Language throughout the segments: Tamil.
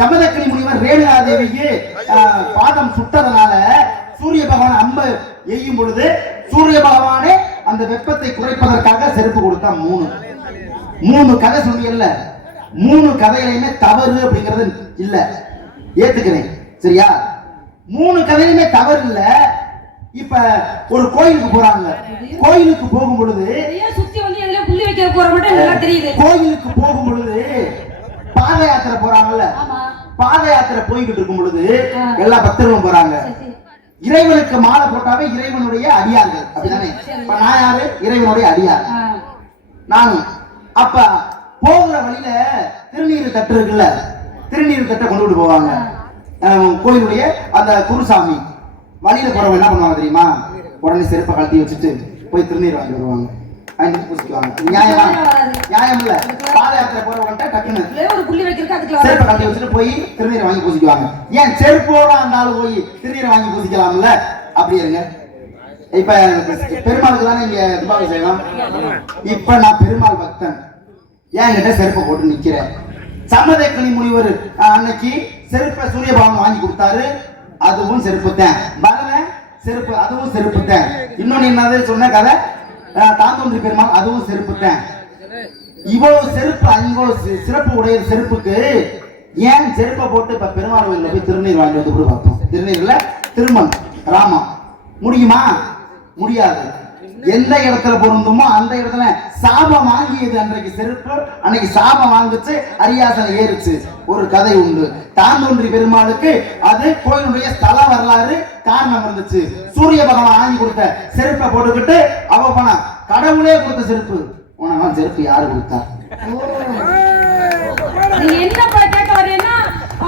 ஜமதக்கினி முனிவர் ரேணுகாதேவிக்கு பாதம் சுட்டதனால சூரிய பகவான் அம்பு எய்யும் பொழுது சூரிய பகவானே அந்த வெப்பத்தை குறைப்பதற்காக செருப்பு கொடுத்தா. மூணு கதை சொன்னீங்கல்ல, 3 கதைகளையுமே தவறு அப்படிங்கிறது இல்ல, ஏத்துக்கிறேன். சரியா? 3 கதையுமே தவறு இல்ல. இப்ப ஒரு கோயிலுக்கு போறாங்க, கோயிலுக்கு போகும் பொழுது சுத்தி வந்து எதுல புள்ளி வைக்க போற மட்டும் நல்லா தெரியுது. கோயிலுக்கு போகும் பொழுது பாத யாத்திரை போறாங்கல்ல, பாத யாத்திரை போய்கிட்டு இருக்கும் பொழுது எல்லா பக்தர்களும் போறாங்க. இறைவனுக்கு மாலை போட்டாவே இறைவனுடைய அடியார்கள் அப்படிதானே. இப்ப நான் யாரு? இறைவனுடைய அடியார் நானும். அப்ப போகிற வழியில திருநீர் தட்டு இருக்குல்ல, திருநீர் தட்டை கொண்டு விட்டு போவாங்க கோயிலுடைய அந்த குருசாமி. வழியில போறவங்க என்ன பண்ணுவாங்க தெரியுமா? உடனே செருப்பை கழட்டி வச்சுட்டு போய் திருநீர் வாங்கி வருவாங்க, வாங்கி பூசிக்குவாங்க. நியாயமா? நியாயம் இல்ல. பாத யாத்திரை போறவங்கள்ட்ட டக்குன்னு செருப்பை கழட்டி வச்சுட்டு போய் திருநீரை வாங்கி பூசிக்குவாங்க. ஏன் செருப்போட அந்த ஆளு போய் திருநீரை வாங்கி பூசிக்கலாம்ல? அப்படி இருங்க. இப்ப பெருமாளுக்கு தானே இங்க துபாவை செய்யலாம். இப்ப நான் பெருமாள் பக்தன், என்கிட்ட செருப்பை போட்டு நிக்கிறேன். ஜமதக்கினி முனிவர் அன்னைக்கு செருப்பை சூரிய பகவான் வாங்கி கொடுத்தாரு, அதுவும் செருப்புத்தேன். பரவன் செருப்பு, அதுவும் செருப்புத்தேன். இன்னொன்னு என்னது சொன்ன கதை, தாந்தோன்றி பெருமாள், அதுவும் செருப்புத்தேன். இவ்வளவு செருப்பு, இவ்வளவு சிறப்பு உடைய செருப்புக்கு ஏன் செருப்பை போட்டு இப்ப பெருமாள் கோயில்ல போய் திருநீர் வாங்கி வந்து கூட பார்த்தோம். திருநீர்ல திருமண் ராமா முடியுமா? முடியாது. எந்த இடத்துல பொருந்துமோ அந்த இடத்துல சாபம் வாங்கியது அன்றைக்கு செருப்பு, அன்னைக்கு சாபம் வாங்குச்சு, அரியாசனை ஏறுச்சு. ஒரு கதை உண்டு. தாந்தோன்றி பெருமாளுக்கு அது கோயிலுடைய ஸ்தல வரலாறு காரணம் இருந்துச்சு. சூரிய பகவான் வாங்கி கொடுத்த செருப்பை போட்டுக்கிட்டு அவ போனா, கடவுளே கொடுத்த செருப்பு, உனக்கு செருப்பு யாரு கொடுத்தா?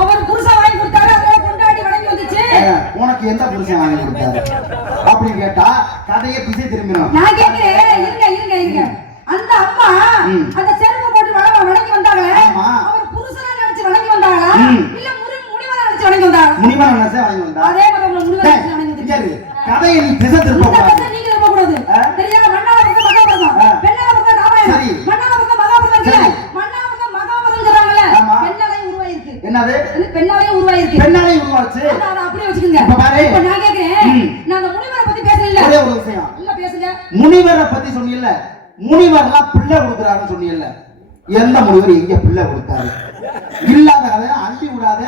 அவர் புருஷன் வாங்கி கொடுத்தாரு, அதை கொண்டாடி வணங்கி வந்துச்சு. உனக்கு எந்த புருஷன் வாங்கி கொடுத்தாரு அப்படின்னு கேட்டா கதையை திசை திரும்பினோம். நான் கேட்கிறேன், இருங்க. அந்த அம்மா அந்த செருப்பு போட்டு வணங்கி வந்தாங்களே, அவர் புருஷனா நினைச்சு வணங்கி வந்தாங்களா இல்ல முனிவரா நினைச்சு வணங்கி வந்தாங்களா? முனிவரா நினைச்சு வணங்கி வந்தா. அதே மாதிரி முனிவரா நினைச்சு வணங்கி வந்தாங்க. கதையை நீ திசை திரும்ப கூடாது. நீங்க திரும்ப கூடாது. தெரியாத மண்ணால பக்கம் மகாபாரதம், பெண்ணால பக்கம் ராமாயணம், மண்ணால பக்கம் மகாபாரதம் இல்ல, மண்ணால பக்கம் மகாபாரதம் சொல்றாங்கல. பெண்ணாலே உருவாயிருக்கு. என்னது? பெண்ணாலே உருவாயிருக்கு. பெண்ணாலே உருவாச்சு. அத அப்படியே வச்சுக்கங்க. இப்ப பாரு, இப்ப நான் கேக்குறேன், நான் அந்த முனிவரை பத்தி பேசல. ஒரே ஒரு விஷயம் இல்ல பேசுங்க. முனிவரை பத்தி சொன்னீல்ல, முனிவர்லாம் பிள்ளை கொடுக்குறாருன்னு சொன்னீல்ல, எந்த முனிவர் எங்க பிள்ளை கொடுத்தாரு? இல்லாத கதையா அள்ளி விடாத,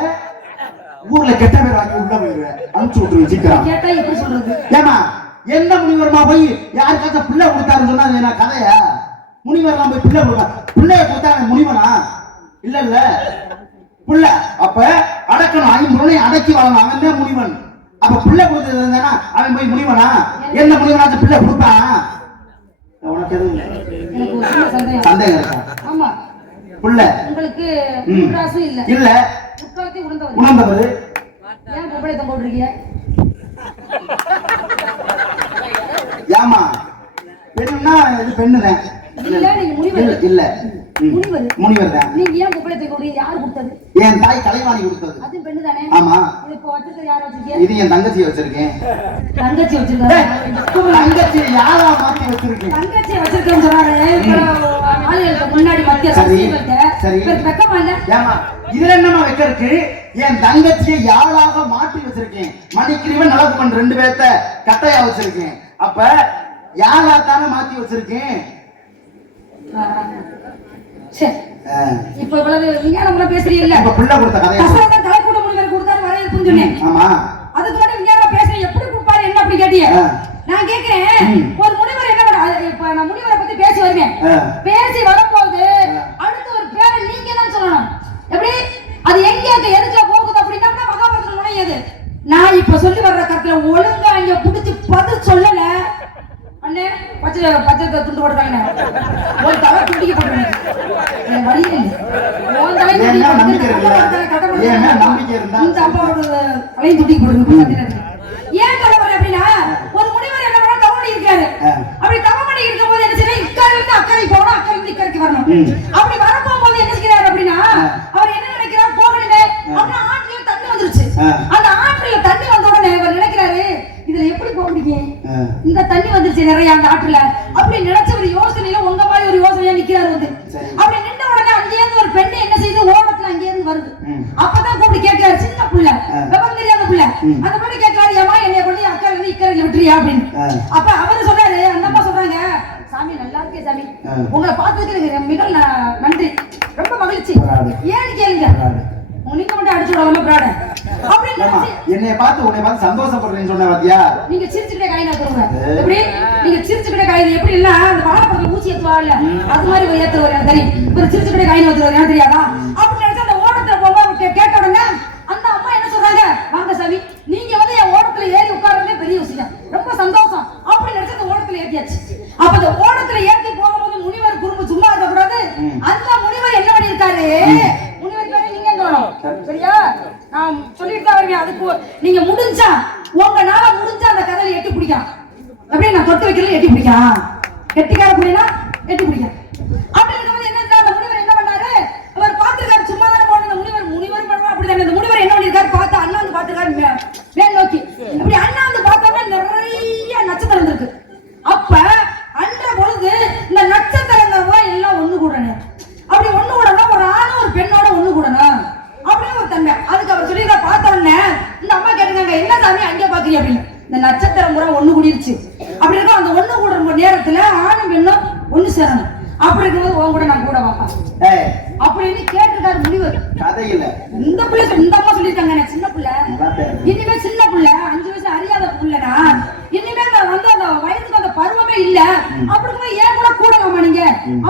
ஊர்ல கெட்ட பேர் வாங்கி உள்ள போயிருவேன், அனுப்பிச்சு விட்டுருவேன் சீக்கிரம். கேட்டா எப்படி சொல்றது? ஏமா எந்த முனிவர்மா போய் யாருக்காச்சும் பிள்ளை கொடுத்தாருன்னு சொன்னா அது என்ன கதையா? முனிவர்லாம் போய் பிள்ளை கொடுத்தா, பிள்ளைய கொடுத்தாங்க முனிவனா? இல்ல பிள்ளை. அப்ப அடக்கணும், ஐம்பொருளை அடக்கி வாழணும், அவன் தான் முனிவன். அப்ப பிள்ளை கொடுத்தது இருந்தானா அவன் போய் முனிவனா? எந்த முனிவனாச்சும் பிள்ளை கொடுத்தான்? உனக்கு எதுவும் சந்தேகம் இருக்கா? ஆமா, பிள்ளை உங்களுக்கு உட்ராசு இல்ல. இல்ல உட்கார்த்தி உணர்ந்தவர். ஏன் பொம்பளை தங்க போடுறீங்க? ஏமா பெண்ணுன்னா இது பெண்ணுதான். இல்ல நீங்க முனிவர் இல்ல, முனிவர் தான். நீங்க ஏன் பொம்பளை தங்க போடுறீங்க? யார் கொடுத்தது? என் தாய் கலைவாணி கொடுத்தது. அது பெண்ணு தானே? ஆமா. இது இப்போ வச்சிருக்க யார வச்சிருக்கீங்க? இது என் தங்கச்சியை வச்சிருக்கேன். தங்கச்சி வச்சிருக்காங்க. தங்கச்சி யாரா மாத்தி வச்சிருக்கேன்? தங்கச்சி வச்சிருக்கேன்னு சொன்னாரு. ஆளுகளுக்கு முன்னாடி மத்திய சசிகள்ட்ட சரி வெக்கமா இல்ல? ஏமா இதுல என்னமா வெக்கருக்கு? என் தங்கச்சியை யாராக மாற்றி வச்சிருக்கேன். மணிக்கிரிவன் நலகுமன் 2 பேர்த்த கட்டையா வச்சிருக்கேன். அப்ப யாரா தானே மாத்தி வச்சிருக்கேன். சரி, இப்ப இவ்வளவு விஞ்ஞானம் பேசுறீங்கல்ல, இப்ப பிள்ளை கொடுத்த கதையை கசவன் தலைக்கூட முனிவர் கொடுத்தாரு வரையறுப்புன்னு சொன்னேன். ஆமா, அதுக்கு முன்னாடி விஞ்ஞானம் பேசுறீங்க, எப்படி கொடுப்பாரு என்ன அப்படி கேட்டீங்க. நான் கேக்குறேன், ஒரு முனிவர் என்ன பண்ண? இப்ப நான் முனிவரை பத்தி பேசி வருவேன். பேசி வரும்போது அடுத்து ஒரு பேரை நீங்க தான் சொல்லணும். எப்படி அது எங்க எதுக்குல போகுது அப்படின்னா மகாபாரதம் நுழையாது. நான் இப்ப சொல்லி வர்ற கருத்துல ஒழுங்கா இங்க புடிச்சு பதில் சொல்லல அண்ணே, பச்சை பச்சை துண்டு போடுறாங்க. ஒரு தலை துண்டிக்க போடுறாங்க. வழி இல்லை. இந்த அம்மாவோட அலையும் துண்டிக்க போடுறாங்க. ஏன் தலைவர் அப்படின்னா ஒரு முனிவர் என்ன பண்ண தவணை இருக்காரு. அப்படி தவணை இருக்கும் போது என்ன செய்யணும்? இக்கரை இருந்து அக்கறை போகணும், அக்கறை இருந்து இக்கரைக்கு வரணும். அப்படி வரப்போகும்போது என்ன செய்யறாரு அப்படின்னா அவர் என்ன நினைக்கிறார்? போகணுமே அப்படின்னா ஆற்றுல தண்ணி வந்துருச்சு. அந்த ஆற்றுல தண்ணி வந்த உடனே அவர் நினைக்கிறாரு, இதுல எப்படி போக முடியும்? இந்த தண்ணி வந்துருச்சு நிறைய அந்த ஆற்றுல. அப்படி நினைச்ச ஒரு யோசனையில உங்க மாதிரி ஒரு யோசனையா நிக்கிறாரு வந்து. அப்படி நின்ற உடனே அங்கேயிருந்து ஒரு பெண்ணு என்ன செய்யுது? ஓடத்துல அங்கேயிருந்து வருது. அப்ப அப்பதான் கூப்பிட்டு கேட்கிறாரு, சின்ன புள்ள, விவரம் தெரியாத புள்ள. அந்த புள்ள கேட்கிறாரு, ஏமா என்னைய கொண்டு அக்கா இருந்து இக்கரையில விட்டுறியா அப்படின்னு. அப்ப அவரு சொல்றாரு, அந்த அம்மா சொல்றாங்க, சாமி நல்லா இருக்கே சாமி, உங்களை பார்த்ததுக்கு எனக்கு மிக நன்றி, ரொம்ப மகிழ்ச்சி. ஏன்னு கேளுங்க, நீங்க மட்டும் அடிச்சு விடாம பிராட அப்படின்னு என்னைய பார்த்து உன்னை பார்த்து சந்தோஷப்படுறேன்னு சொன்ன பாத்தியா? நீங்க சிரிச்சுக்கிட்டே காயினா தருங்க. எப்படி நீங்க சிரிச்சுக்கிட்டே காயின் எப்படி இல்ல அந்த வாழைப்பழத்துல ஊசி ஏத்துவாங்கல்ல அது மாதிரி ஏத்துவாரு எனக்கு தெரியும். ஒரு சிரிச்சுக்கிட்டே காயின் ஏத்துவாரு எனக்கு தெரியாதா? அப்படி நினைச்சு அந்த ஓட்டத்துல போக கேட்ட உடனே அந்த அம்மா என்ன சொல்றாங்க, வாங்க சாமி நீங்க வந்து என் ஓட்டத்துல ஏறி உட்கார்றதே பெரிய விஷயம், ரொம்ப சந்தோஷம் அப்படி நினைச்சு அந்த ஓட்டத்துல ஏத்தியாச்சு. அப்ப அந்த ஓட்டத்துல ஏத்தி போகும்போது முனிவர் குறும்பு சும்மா இருக்க கூடாது. அந்த முனிவர் என்ன பண்ணிருக்காரு, முனிவர் பேரு நீங்க சரியா நான் சொல்லிட்டு தான் வருவேன். அதுக்கு நீங்க முடிஞ்சா உங்களால முடிஞ்சா அந்த கதையில எட்டி பிடிக்கலாம். அப்படியே நான் தொட்டு வைக்கிறதுல எட்டி பிடிக்கலாம், எட்டிக்கார புரியனா எட்டி பிடிக்கலாம். அப்படி இருக்கும்போது என்ன அந்த முனிவர் என்ன பண்ணாரு, அவர் பார்த்திருக்காரு, சும்மா தானே போன அந்த முனிவர் பண்றா அப்படிதான். அந்த முனிவர் என்ன பண்ணிருக்காரு பார்த்தா அண்ணாந்து பார்த்திருக்காரு மேல் நோக்கி. இப்படி அண்ணாந்து பார்த்தோம்னா நிறைய நட்சத்திரம் இருக்கு. அப்ப அன்ற பொழுது இந்த நட்சத்திரங்கள் எல்லாம் ஒண்ணு கூடணும். அப்படி ஒண்ணு கூடணும், ஒரு ஆணும் ஒரு பெண்ணோட ஒண்ணு கூடணும் அப்படின்னு ஒரு தன்மை. அதுக்கு அவர் சொல்லி பார்த்த உடனே இந்த அம்மா கேட்டுங்க, என்ன சாமி அங்கே பாக்குறீங்க அப்படின்னு. இந்த நட்சத்திரம் பூரா ஒண்ணு கூடிருச்சு. அப்படி இருக்கும் அந்த ஒண்ணு கூடுற நேரத்துல ஆணும் பெண்ணும் ஒண்ணு சேரணும். அப்படி இருக்கும்போது உன் கூட நான் கூட வாப்பா அப்படின்னு கேட்டுருக்காரு முனிவர். கதையில இந்த பிள்ளை இந்த அம்மா சொல்லிருக்காங்க, நான் சின்ன பிள்ளை, இனிமே சின்ன பிள்ளை 5 வயசு அறியாத பிள்ளைனா, இனிமே நான் வந்து அந்த வயசுக்கு அந்த பருவமே இல்ல. அப்படி ஏன் கூட கூடலாமா நீங்க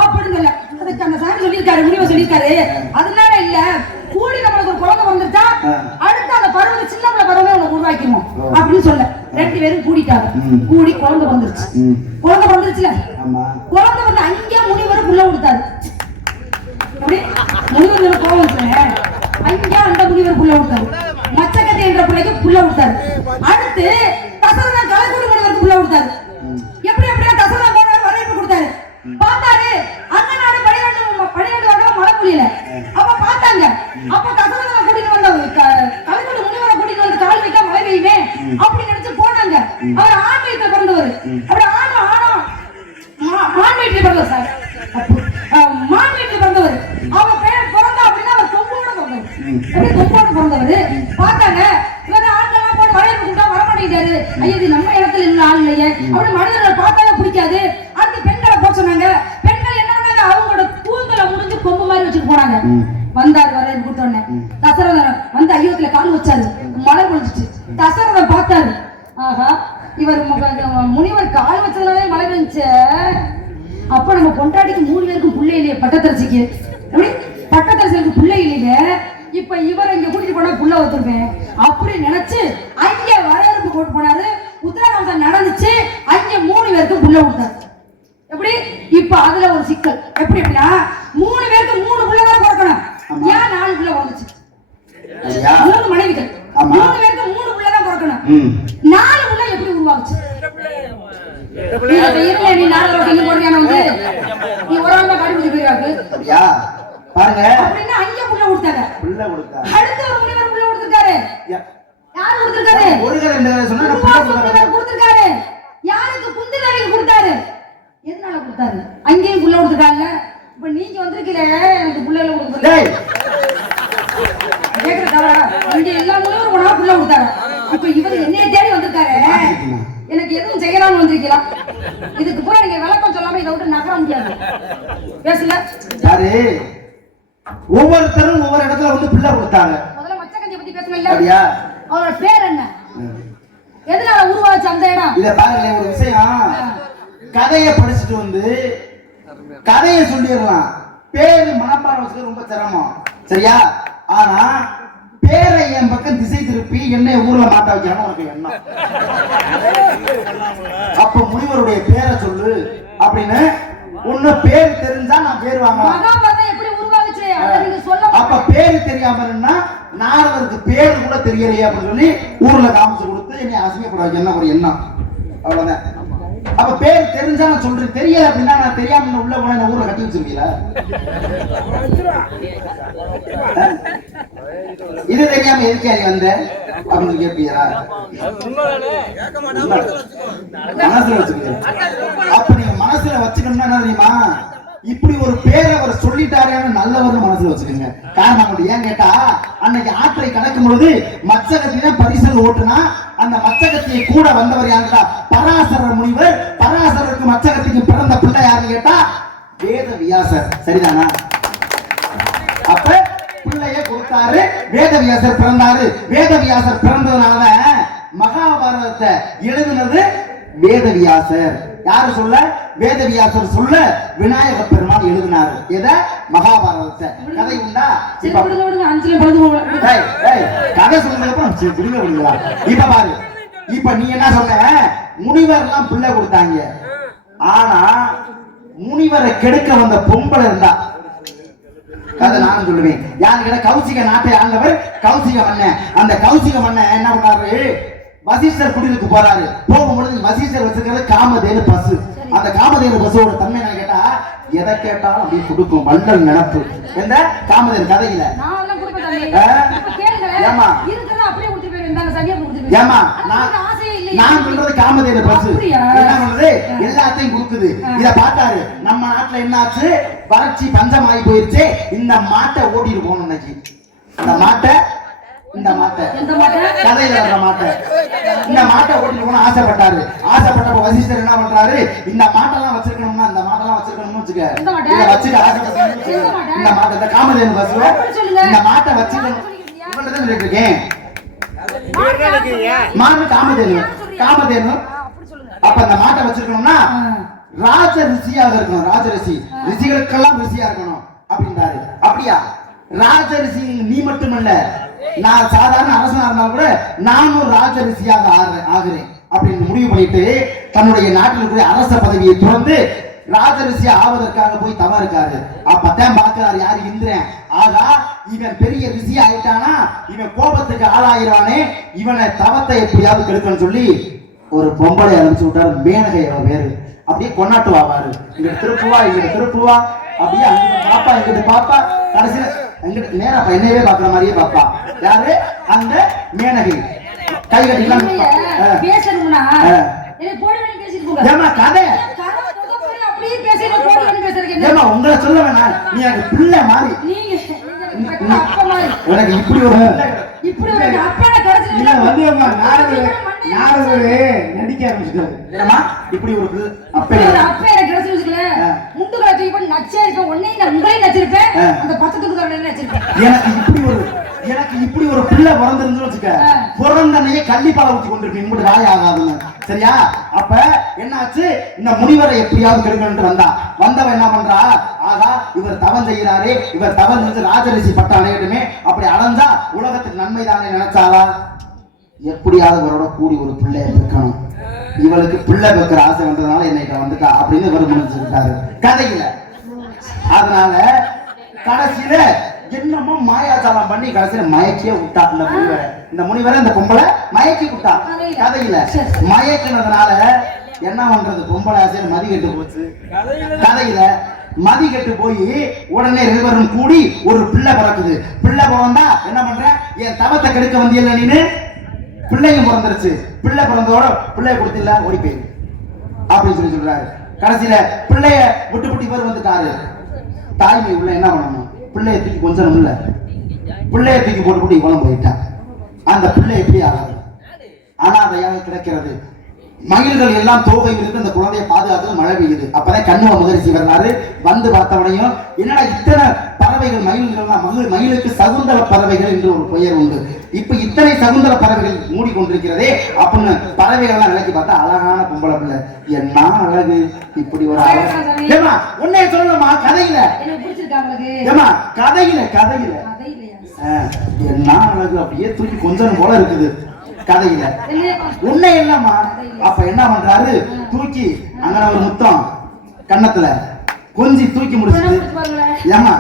அப்படின்னு இல்ல. அதுக்கு அந்த சாமி சொல்லியிருக்காரு, முனிவர் சொல்லியிருக்காரு, அதனால இல்ல கூடி நம்மளுக்கு ஒரு குழந்தை வந்துட்டா அடுத்து அந்த பருவம் சின்ன பிள்ளை பருவமே உனக்கு உருவாக்கிடுவோம் அப்படின்னு சொல்ல. 2 பேரும் கூடிட்டாங்க, கூடி குழந்தை வந்துருச்சு. குழந்தை வந்துருச்சுல, குழந்தை வந்து அங்கே முனிவர் புள்ள கொடுத்தாரு. அப்படி முனிவர் கோவம் வச்சுங்க, அங்கே அந்த முனிவர் புள்ள கொடுத்தாரு. மச்சக்கத்தை என்ற பிள்ளைக்கு புள்ள கொடுத்தாரு. அடுத்து தசரதன் கலைக்கூடி முனிவருக்கு புள்ள கொடுத்தாரு. எப்படி எப்படியா தசரதன் போனாரு, வரவேற்பு கொடுத்தாரு. பார்த்தாரு அந்த நாடு 12 வருடம் மழை புரியல. அப்ப பார்த்தாங்க, அப்ப தசரதனை கூட்டிட்டு வந்த கலைக்கூடி முனிவரை கூட்டிட்டு வந்து கால் வைக்க மழை பெய்யுமே அப்படி நினைச்சு போனாங்க. அவர் ஆண் வயிற்றுல பிறந்தவர். அப்படி ஆண் வயிற்றுல பிறந்தவர் சார், மான் வயிற்றுல பிறந்தவர். அவர் பேர் பிறந்தா அப்படின்னா அவர் தொங்கோட பிறந்தவர். எப்படி தொங்கோட பிறந்தவர் பார்த்தாங்க. இவரை ஆண்கள்லாம் போட்டு வரவேற்பு கொடுத்தா வரமாட்டேங்கிறாரு. ஐயோ இது நம்ம இடத்துல இல்ல ஆள் இல்லையே அப்படி மனிதர்களை பார்த்தாலே பிடிக்காது. அடுத்து பெண்களை போக சொன்னாங்க. பெண்கள் என்ன பண்ணாங்க, அவங்களோட கூந்தலை முடிஞ்சு கொம்பு மாதிரி வச்சுட்டு போனாங்க. வந்தாரு வரவேற்பு கொடுத்தோடனே தசரதன் வந்து ஐயோத்துல கால் வச்சாரு, மழை பொழிஞ்சிச்சு. தசரதன் பார்த்தாரு, ஆஹா இவர் முனிவர் கால் வச்சதுனாலே மழை பெஞ்சு. அப்ப நம்ம பொண்டாட்டிக்கு 3 பேருக்கும் புள்ளை இல்லையே, பட்டத்தரசிக்கு எப்படி பட்டத்தரசிக்கு புள்ளை இல்லையே, இப்ப இவர் இங்க கூட்டிட்டு போனா புள்ள வச்சிருப்பேன் அப்படி நினைச்சு அங்க வரவேற்பு கூட்டு போனாரு. உத்தரகாண்டம் நடந்துச்சு, அங்க 3 பேருக்கும் புள்ள கொடுத்தாரு. எப்படி இப்ப அதுல ஒரு சிக்கல். எப்படி எப்படின்னா 3 பேருக்கு 3 புள்ள தான் பிறக்கணும். ஏன் 4 புள்ள வந்துச்சு? 3 மனைவிகள், 3 பேருக்கு 3 புள்ள தான் பிறக்கணும். 4 புள்ள எப்படி உருவாச்சு? நீ 4 வருஷம் போடுறியான வந்து நீ ஒரு ஆள் தான் கண்டுபிடிச்சு போயிருவாக்கு பாருங்க. அப்படின்னா அங்க புள்ள கொடுத்தாங்க. அடுத்து ஒரு முனிவர் புள்ள கொடுத்திருக்காரு. யார் கொடுத்திருக்காரு? கொடுத்திருக்காரு. யாருக்கு? குந்திரவேலுக்கு கொடுத்தாரு. எதனால கொடுத்தாரு? அங்கேயும் புள்ள கொடுத்திருக்காங்க. இப்ப நீங்க வந்திருக்கீங்க எனக்கு புள்ள எல்லாம் கொடுத்தாரு கேக்குற தவறா? இங்க எல்லா முனிவரும் போனா புள்ள கொடுத்தாரு. இப்ப இவர் என்னைய தேடி வந்திருக்காரு, எனக்கு எதுவும் செய்யலாம்னு வந்திருக்கலாம். இதுக்கு போய் நீங்க விளக்கம் சொல்லாம இதை விட்டு நகர முடியாது. பேசல யாரு? ஒவ்வொருத்தரும் ஒவ்வொரு இடத்துல வந்து பிள்ளை கொடுத்தாங்க. முதல்ல மச்சக்கஞ்சி பத்தி பேசணும் இல்ல, அவரோட பேர் என்ன, எதனால உருவாச்சு அந்த இடம்? இத பாருங்க, ஒரு விஷயம் கதையை படிச்சுட்டு வந்து கதையை சொல்லிடலாம், பேரு மனப்பாடம் வச்சுக்க ரொம்ப சிரமம் சரியா? ஆனா பேரை என் பக்கம் திசை திருப்பி என்னை ஊர்ல மாட்ட வைக்கணும் உனக்கு எண்ணம். அப்ப முனிவருடைய பேரை சொல்லு அப்படின்னு ஒண்ணு பேர் தெரிஞ்சா நான் பேர் வாங்கலாம். மகாபாரதம் எப்படி உருவாச்சு அத நீங்க சொல்ல. அப்ப பேர் தெரியாம இருந்தா நாரதருக்கு பேர் கூட தெரியலையே அப்படின்னு சொல்லி ஊர்ல காமிச்சு கொடுத்து என்னை அசிங்கப்படாது என்ன ஒரு எண்ணம், அவ்வளவுதான். அப்ப பேர் தெரிஞ்சா நான் சொல்றேன், தெரியல அப்படின்னா நான் தெரியாம உள்ள போன இந்த ஊர்ல கட்டி வச்சிருக்கீங்களா? இது தெரியாம எதுக்கே நீ வந்த அப்படின்னு கேட்பீங்களா? மனசுல வச்சுக்கீங்க. அப்ப நீங்க மனசுல வச்சுக்கணும்னா என்ன தெரியுமா, இப்படி ஒரு பேரை அவர் சொல்லிட்டாருன்னு நல்லவர்னு மனசுல வச்சுக்கோங்க. காரணம் ஏன் கேட்டா, அன்னைக்கு ஆற்றை கடக்கும் பொழுது மச்சகத்தி தான் பரிசல் ஓட்டுனா, அந்த மச்சகத்தியை கூட வந்தவர் யாருக்கா? பராசரர் முனிவர். பராசரருக்கு மச்சகத்திக்கு பிறந்த பிள்ளை யாருன்னு கேட்டா வேத வியாசர். சரிதானா? அப்ப பிள்ளைய கொடுத்தாரு, வேத வியாசர் பிறந்தாரு. வேத வியாசர் பிறந்ததுனால மகாபாரதத்தை எழுதினது வேத வியாசர். யாரு சொல்ல? வேத வியாசர் சொல்ல விநாயக பெருமான் எழுதினாரு. எத? மகாபாரதத்தை. கதை உண்டா? கதை சொல்லுங்க. இப்ப பாரு, இப்ப நீ என்ன சொன்ன? முனிவர் எல்லாம் பிள்ளை கொடுத்தாங்க. ஆனா முனிவரை கெடுக்க வந்த பொம்பளை இருந்தா கதை நான் சொல்லுவேன். யாரு கேட்ட? கௌசிக நாட்டை ஆண்டவர் கௌசிக மன்னன். அந்த கௌசிக மன்னன் என்ன பண்ணாரு? வசிஷ்டர் குடிலுக்கு போறாரு. போகும்பொழுது வசிஷ்டர் வச்சிருக்கிறது காமதேனு பசு. அந்த காமதேனு பசுவோட தன்மை என்ன கேட்டா, எதை கேட்டாலும் அப்படி கொடுக்கும். வள்ளல் நினப்பு. எந்த காமதேனு கதையில நான் சொல்றது காமதேனு பசு என்ன பண்றது? எல்லாத்தையும் கொடுக்குது. இத பார்த்தாரு. நம்ம நாட்டுல என்னாச்சு? வறட்சி பஞ்சம் ஆகி போயிருச்சு. இந்த மாட்டை ஓட்டிட்டு போகணும். இன்னைக்கு இந்த மாட்டை கதையில வர்ற மாட்டை, இந்த மாட்டை ஓட்டிட்டு போன ஆசைப்பட்டாரு. ஆசைப்பட்ட வசிஷ்டர் என்ன பண்றாரு? இந்த மாட்டெல்லாம் வச்சிருக்கணும்னா, இந்த மாட்டெல்லாம் வச்சிருக்கணும்னு வச்சுக்க, இதை வச்சுக்க ஆசைப்பட்டு இந்த மாட்டை காமதேனு பசு இந்த மாட்டை வச்சுக்கணும். இவன்தான் இருக்கேன் மாடு காமதேனு. அப்ப அந்த மாட்டை வச்சிருக்கணும்னா ராஜ ரிஷியாக இருக்கணும். ராஜ ரிஷி, ரிஷிகளுக்கெல்லாம் ரிஷியா இருக்கணும் அப்படின்றாரு. அப்படியா? ராஜ ரிஷி நீ மட்டுமல்ல, நான் சாதாரண அரசனா இருந்தாலும் கூட நானும் ராஜ ரிஷியாக ஆகிறேன் அப்படின்னு முடிவு பண்ணிட்டு தன்னுடைய நாட்டில் இருக்கிற அரச பதவியை துறந்து ராஜரிஷியா ஆவதற்காக போய் தவறு இருக்காரு. அப்பதான் பாக்குறாரு யாரு? இந்திரன். ஆகா, இவன் பெரிய ரிஷி ஆயிட்டானா, இவன் கோபத்துக்கு ஆளாயிரானே, இவனை தவத்தை எப்படியாவது கெடுக்கணும்னு சொல்லி ஒரு பொம்பளை அனுப்பிச்சு விட்டாரு. மேனகை பேரு. அப்படியே கொண்டாட்டு வாவாரு. இங்க திருப்புவா அப்படியே அங்கிட்டு பாப்பா, இங்கிட்டு பாப்பா, கடைசியில எங்கிட்ட நேரா என்னையவே பாக்குற மாதிரியே பாப்பா. யாரு? அந்த மேனகை. கை கட்டிலாம் பேசணும்னா கதை உங்களை சொல்ல வேணாம். நீ எனக்கு பிள்ளை மாதிரி. எனக்கு இப்படி ஒரு நடிக்க ஆரம்பிச்சுட்டாரு. இப்படி ஒரு எனக்கு இப்படி ஒரு பிள்ளை பிறந்திருந்து வச்சுக்க, பிறந்தனையே கள்ளிப்பாலை ஊற்றி கொண்டிருப்பேன். இங்கிட்டு வாய் ஆகாதுன்னு. சரியா? அப்ப என்னாச்சு? இந்த முனிவரை எப்படியாவது கெடுக்கணும்னு வந்தவன் என்ன பண்றா? ஆகா, இவர் தவம் செய்கிறாரே, இவர் தவம் செஞ்சு ராஜரிஷி பட்டம் அடையட்டுமே, அப்படி அடைஞ்சா உலகத்துக்கு நன்மை தானே நினைச்சாரா? எப்படியாவது இவரோட கூடி ஒரு பிள்ளைய பெக்கணும், இவளுக்கு பிள்ளை பெக்கிற ஆசை வந்ததுனால என்னைட்ட வந்துட்டா அப்படின்னு இவர் முடிச்சுட்டாரு கதையில. அதனால கடைசியில என்னமோ மாயாஜாலம் பண்ணி கடைசியில மயக்கியே விட்டா இந்த முனிவரை இந்த பொம்பளை மயக்கி விட்டா கதையில. மயக்கினதுனால என்ன பண்றது? பொம்பளை ஆசையில மதி கெட்டு போச்சு. கதையில மதி கெட்டு போய் உடனே இருவரும் கூடி ஒரு பிள்ளை பிறக்குது. பிள்ளை பிறந்தா என்ன பண்ற? என் தவத்தை கெடுக்க வந்தியல்ல நீனு. பிள்ளையும் பிறந்துருச்சு. பிள்ளை பிறந்தோட பிள்ளைய கொடுத்தில்ல, ஓடி போயிரு அப்படின்னு சொல்றாரு. கடைசியில பிள்ளைய விட்டு இவர் வந்துட்டாரு. தாய்மை உள்ள என்ன பண்ணணும்? பிள்ளைய தூக்கி கொஞ்சம் இல்ல, பிள்ளைய தூக்கி போட்டு இவளும் போயிட்டான். அந்த பிள்ளை எப்படி ஆகாது? அனாதையாக கிடைக்கிறது. மயில்கள் எல்லாம் தோகை விழுந்து அந்த குழந்தையை பாதுகாத்து மழை பெய்யுது. அப்பதான் கண்ணுவ மகரிஷி வர்றாரு. வந்து பார்த்தவனையும் என்னடா இத்தனை பறவைகள், மயில்கள், மயிலுக்கு சகுந்தல பறவைகள் என்று ஒரு பெயர் உண்டு. இப்ப இத்தனை சகுந்தல பறவைகள் மூடிக்கொண்டிருக்கிறதே அப்படின்னு பறவைகள் எல்லாம் விளக்கி பார்த்தா அழகான பொம்பளை பிள்ளை. என்ன அழகு! இப்படி ஒரு அழகு உன்னை சொல்லணுமா? கதையில ஏமா கதையில என்ன அழகு! அப்படியே தூக்கி கொஞ்சம் போல இருக்குது கதையில. உன்னை இல்லம்மா. அப்ப என்ன பண்றாரு? தூக்கி அங்க ஒரு முத்தம் கன்னத்துல கொஞ்சி தூக்கி முடிச்சுட்டு ஏமா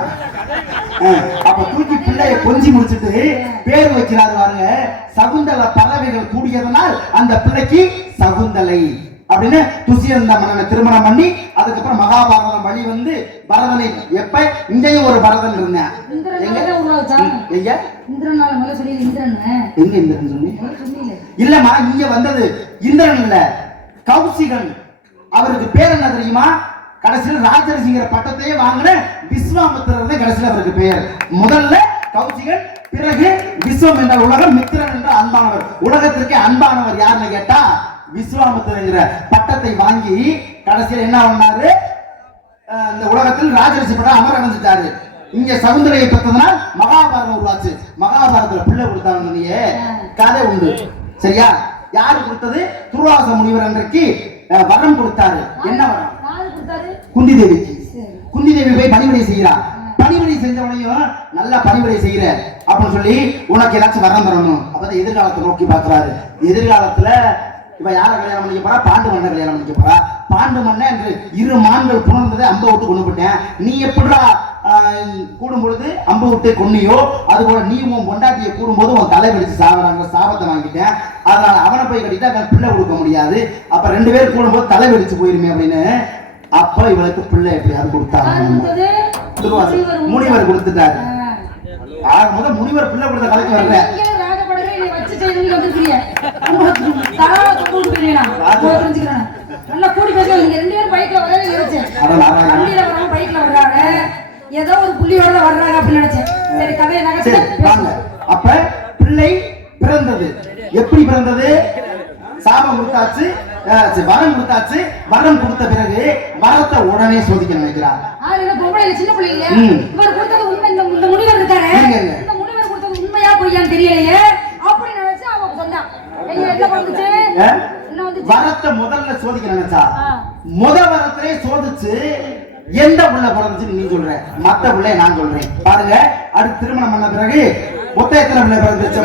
அப்ப தூக்கி பிள்ளைய கொஞ்சி முடிச்சுட்டு பேர் வைக்கிறாரு பாருங்க. சகுந்தல பறவைகள் கூடியதனால் அந்த பிள்ளைக்கு சகுந்தலை அப்படின்னு துசியந்த மன்னனை திருமணம் பண்ணி அதுக்கப்புறம் மகாபாரதம் வழி வந்து பரதனை எப்ப இங்கேயும் ஒரு பரதன் இருந்தேன். இல்லம்மா, இங்க வந்தது இந்திரன் இல்ல, கௌசிகன். அவருக்கு பேர் என்ன தெரியுமா? கடைசியில் ராஜரிஷிங்கிற பட்டத்தையே வாங்கின விஸ்வாமித்திரர் கடைசியில் அவருக்கு பெயர். முதல்ல கௌசிகன், பிறகு விஸ்வம் என்ற உலகம், மித்திரன் என்ற அன்பானவர். உலகத்திற்கு அன்பானவர் யாருன்னு கேட்டா விஸ்வாமித்திரங்கிற பட்டத்தை வாங்கி கடைசியில் என்ன பண்ணாரு, இந்த உலகத்தில் ராஜரிஷி பட்டம் அமர அடைஞ்சிட்டாரு. இங்க சகுந்தலையை பெற்றதுனா மகாபாரதம் உருவாச்சு. மகாபாரதத்துல பிள்ளை கொடுத்தாங்க கதை உண்டு. சரியா? யாரு கொடுத்தது? துர்வாச முனிவர் அன்றைக்கு வரம் கொடுத்தாரு. என்ன வரம்? குந்தி தேவிக்கு. குந்தி தேவி போய் பணிவிடை செய்யறான். பணிவிடை செஞ்சவனையும் நல்லா பணிவிடை செய்யற அப்படின்னு சொல்லி உனக்கு ஏதாச்சும் வரம் தரணும். அப்பதான் எதிர்காலத்தை நோக்கி பாக்குறாரு. எதிர்காலத்துல இப்ப யார கல்யாணம் பண்ணிக்க போறா? பாண்டு மன்னர் கல்யாணம் பண்ணிக்க போறா. பாண்டு மன்னர் என்று 2 மான்கள் புணர்ந்ததை அம்ப விட்டு கொண்டு போட்டேன். நீ எப்படா கூடும் பொழுது அம்பு விட்டு கொன்னியோ அது போல நீ உன் பொண்டாட்டியை கூடும்போது உன் தலை வெடிச்சு சாவறாங்க சாபத்தை வாங்கிட்டேன். அதனால அவனை போய் கட்டிட்டா அவன் பிள்ளை கொடுக்க முடியாது. அப்ப 2 பேர் கூடும்போது தலை வெடிச்சு போயிருமே அப்படின்னு. அப்ப இவளுக்கு பிள்ளை எப்படியாவது கொடுத்தாங்க. முனிவர் கொடுத்துட்டாரு. முதல் முனிவர் பிள்ளை கொடுத்த கலைக்கு வரல. ஏதோ ஒரு புள்ளியோட வர்றாங்க அப்படின்னு நினைச்சேன். சரி, கதையை நகர்த்து. அப்ப பிள்ளை பிறந்தது. எப்படி பிறந்தது? சாபம் கொடுத்தாச்சு, வரம் கொடுத்தாச்சு. வரம் கொடுத்த பிறகு வரத்தை உடனே சோதிக்க நினைக்கிறார். சின்ன பிள்ளைங்க இவர் கொடுத்தது உண்மை. இந்த முனிவர் இருக்காரு, இந்த முனிவர் கொடுத்தது உண்மையா பொய்யான்னு தெரியலையே அப்படி நினைச்சு அவன் சொன்னான். என்ன பண்ணுச்சு? வரத்தை முதல்ல சோதிக்க நினைச்சா. வரத்திலே சோதிச்சு எந்த புள்ள பிறந்துச்சு நீ சொல்ற, மத்த பிள்ளை நான் சொல்றேன். பாருங்க, அடுத்து திருமணம் பண்ண பிறகு மொத்தம் எத்தனை பிள்ளை பிறந்துச்சு?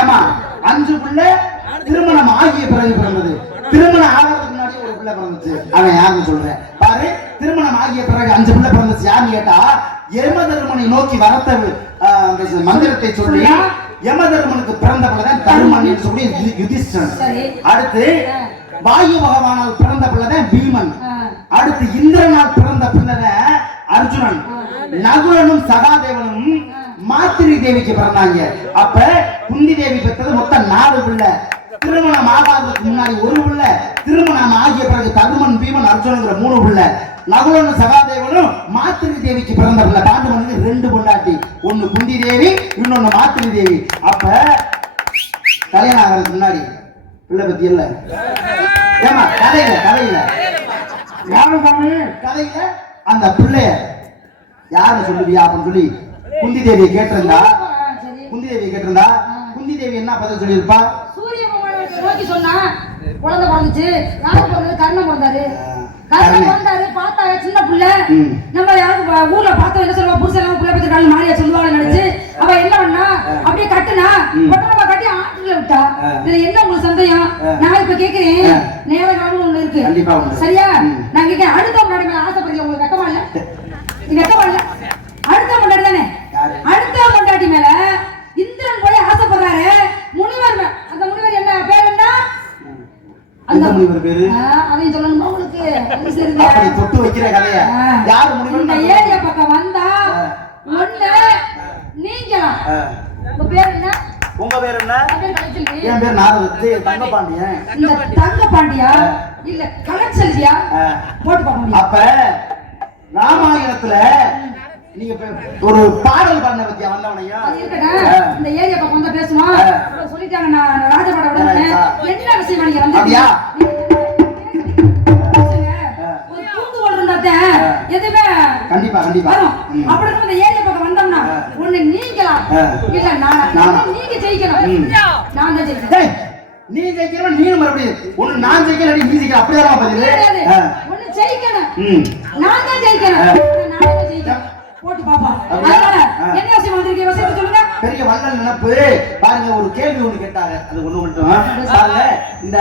ஏமா 5 பிள்ளை திருமணம் ஆகிய பிறகு பிறந்தது. திருமணம் ஆகிறதுக்கு முன்னாடி ஒரு பிள்ளை பிறந்துச்சு. அவன் யாருன்னு சொல்றேன் பாரு. திருமணம் ஆகிய பிறகு 5 பிள்ளை பிறந்துச்சு. யாருன்னு கேட்டா யமதர்மனை நோக்கி வரத்த மந்திரத்தை சொல்லி யமதர்மனுக்கு பிறந்த பிள்ளைதான் தருமன் சொல்லி யுதிஷ்டன். அடுத்து வாயு பகவானால் பிறந்த பிள்ளைதான் பீமன். அடுத்து இந்திரனால் பிறந்த பிள்ளைதான் அர்ஜுனன். நகுலனும் சகாதேவனும் மாத்திரி தேவிக்கு பிறந்தாங்க. அப்ப குந்தி தேவி பெற்றது மொத்தம் 4 பிள்ளை. திருமணம் ஆகாததுக்கு முன்னாடி 1 பிள்ளை, திருமணம் ஆகிய பிறகு தருமன், பீமன், அர்ஜுனங்கிற 3 பிள்ளை. நகுலனும் சகாதேவனும் மாத்திரி தேவிக்கு பிறந்த பிள்ளை. பாண்டுமனுக்கு 2 பொண்டாட்டி, ஒன்னு குந்தி தேவி, இன்னொன்னு மாத்திரி தேவி. அப்ப கல்யாணம் ஆகிறதுக்கு முன்னாடி பிள்ளை பத்தி இல்ல. ஏமா கதையில யாரும் கதையில அந்த பிள்ளைய யாரு சொல்லுவியா அப்படின்னு சொல்லி குந்தி தேவியை கேட்டிருந்தா. குந்தி தேவி என்ன பதில் சொல்லியிருப்பா? சூரிய பகவானை நோக்கி சொன்னா குழந்தை பிறந்துச்சு. யாரு பிறந்தது? கர்ணன் பிறந்தாரு. பார்த்தா சின்ன புள்ள. நம்ம யாரும் ஊர்ல பார்த்தோம் என்ன சொல்லுவா? புருஷன் புள்ள பத்தி கால மாறியா சொல்லுவாங்க நினைச்சு அவ என்ன பண்ணா அப்படியே கட்டுனா பொட்டலமா கட்டி ஆட்டுல விட்டா. இதுல என்ன உங்களுக்கு சந்தேகம்? நான் இப்ப கேக்குறேன், நேர காலம் ஒண்ணு இருக்கு சரியா? நான் கேட்கிறேன், அடுத்த முன்னாடி மேல ஆசைப்படுறீங்க, உங்களுக்கு வெக்கமா இல்ல? வெக்கமா இல்ல? அடுத்த முன்னாடி தானே, அடுத்த முன்னாடி மேல இந்திரன் போய் ஆசைப்படுறாரு. முனிவர், அந்த முனிவர் என்ன பேர்? என்ன அந்த முனிவர் பேரு? அதையும் சொல்லணுமா உங்களுக்கு? அப்படி தொட்டு வைக்கிற கதையா? யார் முனிவர்? இந்த ஏரியா பக்கம் வந்தா ஒண்ணு நீங்கலாம். உங்க பேர் என்ன? உங்க பேர் என்ன? என் பேர் நாரதத்து தங்கபாண்டியன். இந்த தங்கபாண்டியா இல்ல கலச்சல்வியா போட்டு பார்க்க முடியும். அப்ப ராமாயணத்துல நீங்க ஒரு பாடல் பண்ண பத்தியா வந்தவனையா? இந்த ஏரியா பக்கம் வந்தா பேசுவோம் சொல்லிட்டாங்க. நான் ராஜபாட விடுறேன். என்ன விஷயம் நீங்க வந்தீங்க? ஒரு தூண்டுகோல் இருந்தா எதுவுமே கண்டிப்பா கண்டிப்பா அப்படி இந்த ஏரியா பக்கம் வந்தோம்னா ஒண்ணு நீங்கலாம் இல்ல நான். நீங்க ஜெயிக்கணும், நான் தான் ஜெயிக்கணும். நீ ஜெயிக்கணும், நீ மறுபடியும் ஒண்ணு நான் ஜெயிக்கணும், நீ ஜெயிக்கணும். அப்படிதான் பதில். ஒண்ணு ஜெயிக்கணும், நான் தான் ஜெயிக்கணும். நான் தான் ஜெயிக்கணும். போட்டு பாப்பா. என்ன விஷயம் வந்திருக்கீங்க? விஷயத்தை சொல்லுங்க. பெரிய வள்ளல் நினைப்பு. பாருங்க, ஒரு கேள்வி ஒண்ணு கேட்டாங்க. அது ஒண்ணு மட்டும் பாருங்க. இந்த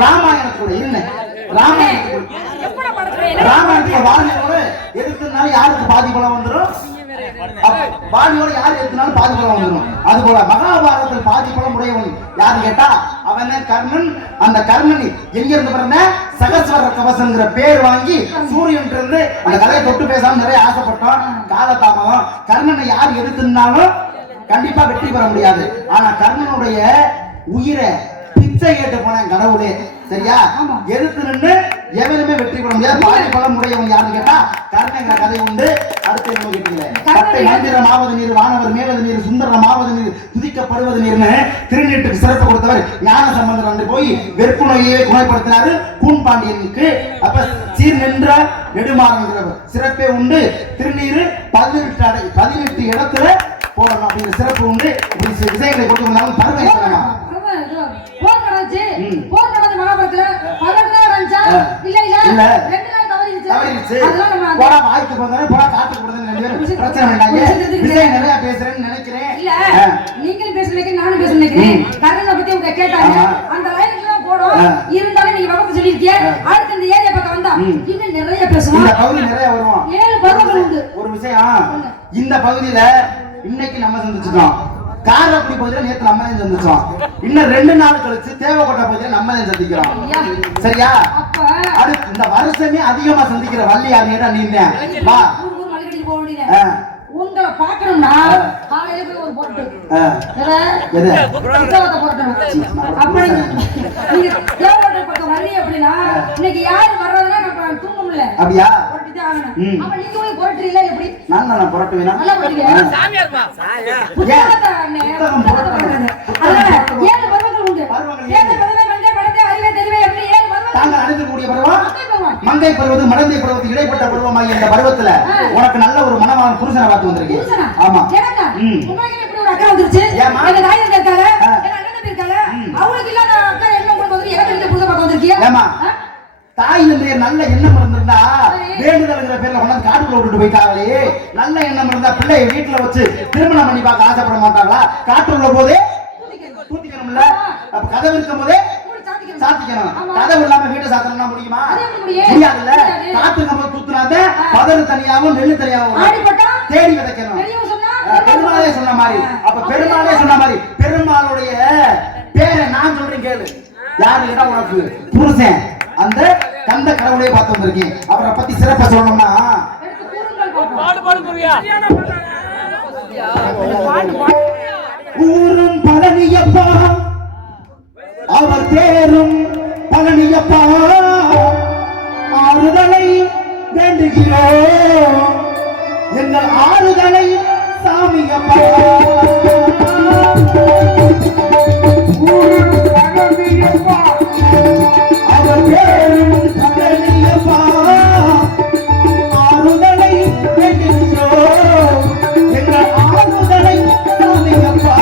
ராமாயணத்தோட இருந்த ராமாயணத்துல வாழ்க்கையோட எதுக்குனாலும் யாருக்கு பாதி பலம் வந்துடும்? பாதியோட யாரு எடுத்தினாலும் பாதி பலம் வந்துடும். அது போல மகாபாரதத்தில் பாதி பலம் உடையவன் யாரு கேட்டா அவன் கர்ணன். அந்த கர்ணன் எங்க இருந்து பிறந்த? சகஸ்வர கவசங்கிற பேர் வாங்கி சூரியன் இருந்து அந்த கதையை தொட்டு பேசாம நிறைய ஆசைப்பட்டோம். காலதாமதம். கர்ணனை யார் எதிர்த்துனாலும் கண்டிப்பா வெற்றி பெற முடியாது. ஆனா கர்ணனுடைய உயிரை பிச்சை கேட்டு போன கடவுளே சரியா எதிர்த்து நின்று எவனுமே வெற்றி பெற முடியாது. பாதி பலம் உடையவன் யாருன்னு கேட்டா கர்ணங்கிற கதை உண்டு. அடுத்து என்ன கேட்டீங்களே, கட்டை மந்திரமாவது நீர், வானவர் மேலது நீர், சுந்தரமாவது நீர், துதிக்கப்படுவது நீர்னு திருநீட்டுக்கு சிறப்பு கொடுத்தவர் ஞான சம்பந்தர் அன்று போய் வெறுப்பு நோயை குணப்படுத்தினாரு கூன்பாண்டியனுக்கு. அப்ப சீர் நின்ற நெடுமாறங்கிற சிறப்பே உண்டு. திருநீர் 18 இடத்துல போடணும் அப்படிங்கிற சிறப்பு உண்டு. இப்படி விஷயங்களை கொடுத்து வந்தாலும் பருவம் சொல்லலாம். போர் நடந்து மகாபாரதத்துல 18 நாள் வந்துச்சா? இல்ல 2 நாள் தவறிடுச்சு. போடா வாய்க்கு போதானே போடா காத்துக்கு போடுறதுன்னு பிரச்சனை வேண்டாங்க. விஷயம் நிறைய பேசுறேன்னு நினைக்கிறேன். இல்ல நீங்களும் பேசுறீங்க நானும் பேச நினைக்கிறேன். கர்ணனை பத்தி உங்க கேட்டாங்க அந்த லைனுக்கு தான் போடும். இருந்தாலும் நீங்க வகுப்பு சொல்லிருக்கீங்க. அடுத்து இந்த ஏரியா பக்கம் வந்தா இன்னும் நிறைய பேசுவோம். இந்த பகுதி நிறைய வருவோம். 7 பருவங்கள் உண்டு. ஒரு விஷயம், இந்த பகுதியில இன்னைக்கு நம்ம சந்திச்சிட்டோம். காரக்குடி பகுதியில நேத்து நம்ம தான் சந்திச்சோம். இன்னும் 2 நாள் கழிச்சு தேவக்கோட்டை பகுதியில நம்ம தான் சந்திக்கிறோம். சரியா? அடுத்து இந்த வருஷமே அதிகமா சந்திக்கிற வள்ளி யாருன்னா நீங்க வா. உங்களை பார்க்கணும்னா காலையில போய் ஒரு போட்டு அப்படி நீங்க தேவக்கோட்டை பக்கம் வரீங்க அப்படின்னா இன்னைக்கு யாரு வர்றதுன்னா நம்ம தூங்க முடியல. அப்படியா? அப்ப நீங்க போய் புரட்டுறீங்களா? எப்படி நான் புரட்டுவேனா? நல்லா புரட்டுவீங்க. ஏழு பருவங்கள் உண்டு. தாங்கள் அடைந்திருக்கக்கூடிய பருவம் மங்கை பருவம், மடந்தை பருவத்துக்கு இடைப்பட்ட பருவமாகிய இந்த பருவத்துல உனக்கு நல்ல ஒரு மனமான புருஷனை பார்த்து வந்திருக்கீங்க. ஆமா. உங்களுக்கு எப்படி ஒரு அக்கா வந்துருச்சு? எங்க தாய் தந்தை இருக்காங்க, எங்க அண்ணன் தம்பி இருக்காங்க. அவங்களுக்கு இல்லாத அக்கா என்ன உங்களுக்கு வந்து எனக்கு இந்த புருஷனை பார்த்து வந்திருக்கீங்க? ஏமா தாய் தந்தைய நல்ல எண்ணம் இருந்திருந்தா வேண்டுதல்ங்கிற பேர்ல கொண்டாந்து காட்டுக்குள்ள விட்டுட்டு போயிட்டாங்களே. நல்ல எண்ணம் இருந்தா பிள்ளைய வீட்டுல வச்சு திருமணம் பண்ணி பார்க்க ஆசைப்பட மாட்டாங்களா? காட்டுக்குள்ள போதே தூத்திக்கணும்ல. அப்ப கதவு இருக்கும் போதே சாத்திக்கணும். கதவு இல்லாம வீட்டை சாத்தணும்னா முடியுமா? முடியாதுல்ல. காத்துக்கும் போது தூத்துனாத பதறு தனியாவும் நெல்லு தனியாவும் தேடி விதைக்கணும். பெருமாளே சொன்ன மாதிரி. அப்ப பெருமாளே சொன்ன மாதிரி பெருமாளுடைய பேரை நான் சொல்றேன் கேளு. யாரு கேட்டா உனக்கு புருஷன் அந்த கந்த கடவுளே பார்த்து வந்திருக்கேன். அவரை பத்தி சிறப்பா சொல்லணும்னா ஊரும் பழனியப்பா, அவர் பேரும் பழனியப்பா, ஆறுதலை வேண்டுகிறோம் எங்கள் ஆறுதலை சாமியப்பா. ஊரும் பழனியப்பா, அவர் பேரும் பழனியப்பா, ஆறுதலை வேண்டுகிறோம் எங்கள் ஆறுதலை சாமியப்பா.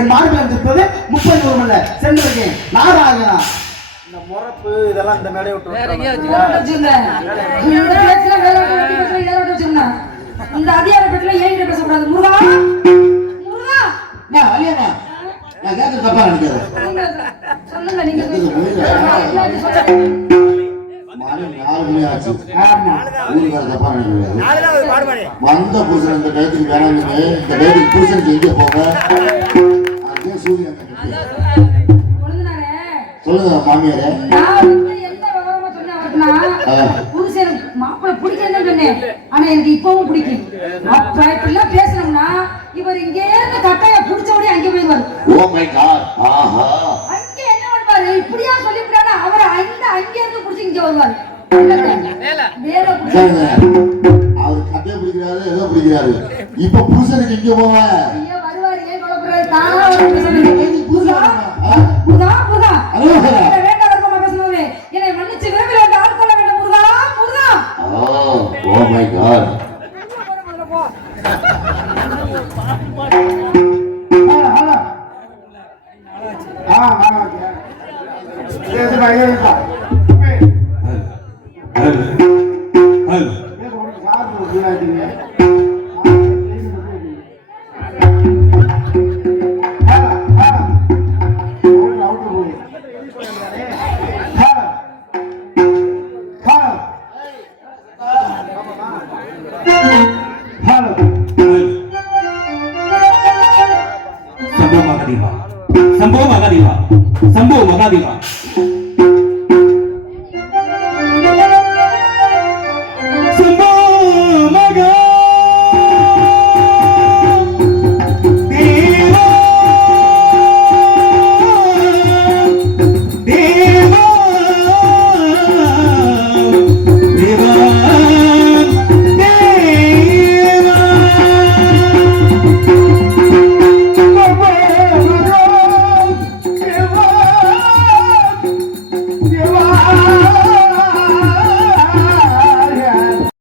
என் மார்பில் இருப்பது 30 அல்ல சென்றிருக்கேன் நாராயணா. இந்த முறப்பு இதெல்லாம் இந்த மேடையை விட்டு இந்த அதிகார பெட்டில ஏன் பேசக்கூடாது? முருகா முருகா நான் கேட்க தப்பா நினைக்கிறேன். சொல்லுங்க நீங்க வந்த புருஷன் இந்த டயத்துக்கு வேணாம். இந்த டயத்துக்கு புருஷனுக்கு எங்க போக சூரியன் சொல்லுங்க மாமியாரே. புருஷன் மாப்பிள்ளை பிடிக்கலன்னு சொன்னேன். ஆனா எனக்கு இப்பவும் பிடிக்கும். அப்ப இப்படிலாம் பேசணும்னா இவர் இங்கே இருந்து கட்டைய புடிச்சோடய அங்கே போயிடுவாரு. Oh my god. ஆஹா. அங்கே என்ன பண்ணுவாரு? இப்படியா சொல்லிவிட்டானா அவர் அங்கே இருந்து புடிச்சு இங்க வருவாரு. அவர் பிடிக்கிறாரு ஏதோ பிடிக்கிறாரு இப்ப புருஷனுக்கு இங்க போவேன் ஐயோ வருவாரு ஏன் குழப்பறாரு தானா முருகா முருகா முருகா வேண்டாம் வருமா பேசுனவே என்னை மன்னிச்சு விரைவில் வந்து ஆட்கொள்ள வேண்டும் Muruga Muruga oh my god Sambho Mahadeva.